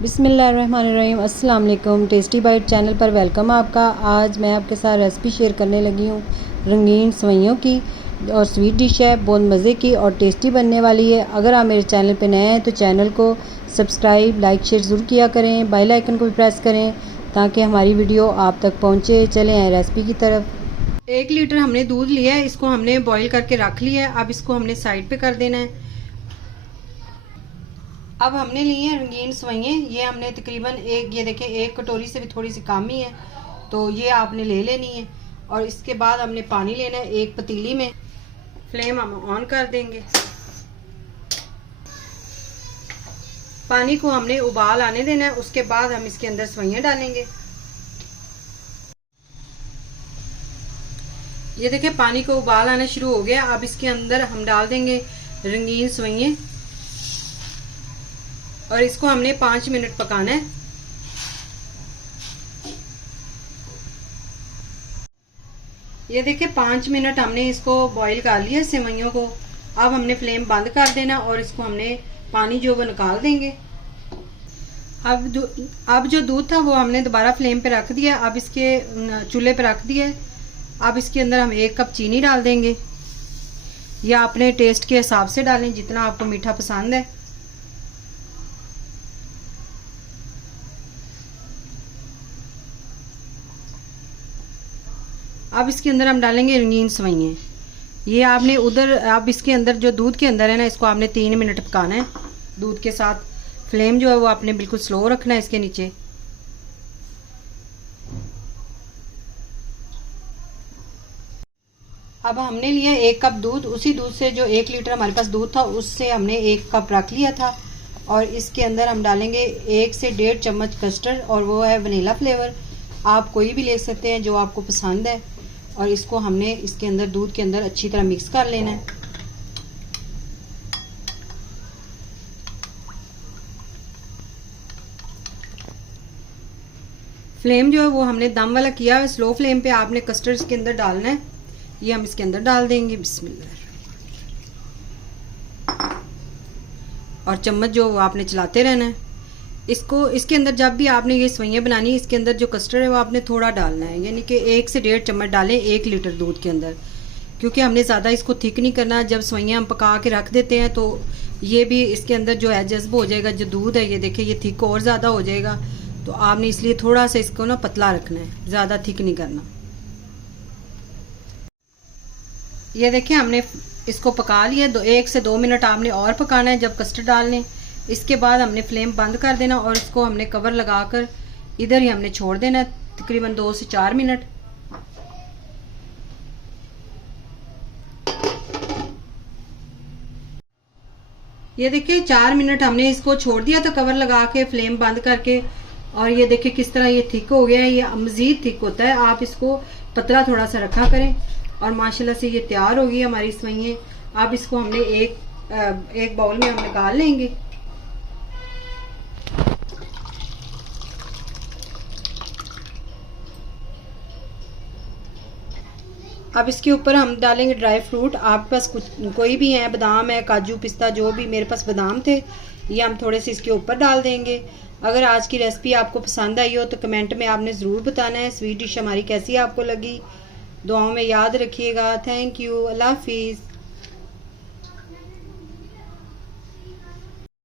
बिस्मिल्लाहिर्रहमानिर्रहीम। अस्सलाम वालेकुम। टेस्टी बाइट चैनल पर वेलकम आपका। आज मैं आपके साथ रेसिपी शेयर करने लगी हूँ रंगीन सेवइयों की और स्वीट डिश है, बहुत मज़े की और टेस्टी बनने वाली है। अगर आप मेरे चैनल पर नए हैं तो चैनल को सब्सक्राइब लाइक शेयर ज़रूर किया करें, बेल आइकन को भी प्रेस करें ताकि हमारी वीडियो आप तक पहुँचे। चलें आए रेसिपी की तरफ। 1 लीटर हमने दूध लिया है, इसको हमने बॉईल करके रख लिया है। अब इसको हमने साइड पे कर देना है। अब हमने ली है रंगीन सेवइयाँ, ये हमने तकरीबन ये देखें 1 कटोरी से भी थोड़ी सी कम ही है, तो ये आपने ले लेनी है। और इसके बाद हमने पानी लेना है एक पतीली में। फ्लेम हम ऑन कर देंगे। पानी को हमने उबाल आने देना है, उसके बाद हम इसके अंदर सेवइयाँ डालेंगे। ये देखिए पानी को उबाल आना शुरू हो गया। अब इसके अंदर हम डाल देंगे रंगीन सेवइयाँ और इसको हमने 5 मिनट पकाना है। ये देखिए 5 मिनट हमने इसको बॉईल कर लिया सेवइयों को। अब हमने फ्लेम बंद कर देना और इसको हमने पानी जो वो निकाल देंगे। अब जो दूध था वो हमने दोबारा फ्लेम पे रख दिया। अब इसके चूल्हे पे रख दिया। अब इसके अंदर हम 1 कप चीनी डाल देंगे, या अपने टेस्ट के हिसाब से डालें जितना आपको मीठा पसंद है। अब इसके अंदर हम डालेंगे रंगीन सेवइयाँ। ये आपने अब इसके अंदर जो दूध के अंदर है ना, इसको आपने 3 मिनट पकाना है दूध के साथ। फ्लेम जो है वो आपने बिल्कुल स्लो रखना है इसके नीचे। अब हमने लिया 1 कप दूध, उसी दूध से जो 1 लीटर हमारे पास दूध था उससे हमने 1 कप रख लिया था। और इसके अंदर हम डालेंगे 1 से 1.5 चम्मच कस्टर्ड, और वो है वनीला फ्लेवर। आप कोई भी ले सकते हैं जो आपको पसंद है। और इसको हमने इसके अंदर दूध के अंदर अच्छी तरह मिक्स कर लेना है। फ्लेम जो है वो हमने दम वाला किया है, स्लो फ्लेम पे आपने कस्टर्ड इसके अंदर डालना है। ये हम इसके अंदर डाल देंगे बिस्मिल्लाह। और चम्मच जो वो आपने चलाते रहना है इसको। इसके अंदर जब भी आपने ये सेवइयाँ बनानी है, इसके अंदर जो कस्टर्ड है वो आपने थोड़ा डालना है, यानी कि 1 से 1.5 चम्मच डालें 1 लीटर दूध के अंदर, क्योंकि हमने ज़्यादा इसको थिक नहीं करना। जब सेवइयाँ हम पका के रख देते हैं तो ये भी इसके अंदर जो है जज्ब हो जाएगा। जो दूध है ये देखिए ये थिक और ज़्यादा हो जाएगा, तो आपने इसलिए थोड़ा सा इसको ना पतला रखना है, ज़्यादा थिक नहीं करना। ये देखिए हमने इसको पका लिया। 1 से 2 मिनट आपने और पकाना है जब कस्टर्ड डालने। इसके बाद हमने फ्लेम बंद कर देना और इसको हमने कवर लगाकर इधर ही हमने छोड़ देना तकरीबन 2 से 4 मिनट। ये देखिए 4 मिनट हमने इसको छोड़ दिया था कवर लगा के, फ्लेम बंद करके। और ये देखिए किस तरह ये थिक हो गया है। ये मज़ीद थिक होता है, आप इसको पतला थोड़ा सा रखा करें। और माशाल्लाह से ये तैयार हो गई हमारी सेवइयाँ। अब इसको हमने एक बाउल में हम निकाल लेंगे। अब इसके ऊपर हम डालेंगे ड्राई फ्रूट। आपके पास कोई भी है, बादाम है, काजू, पिस्ता, जो भी। मेरे पास बादाम थे, ये हम थोड़े से इसके ऊपर डाल देंगे। अगर आज की रेसिपी आपको पसंद आई हो तो कमेंट में आपने ज़रूर बताना है स्वीट डिश हमारी कैसी आपको लगी। दुआओं में याद रखिएगा। Thank you. अल्लाह हाफिज़।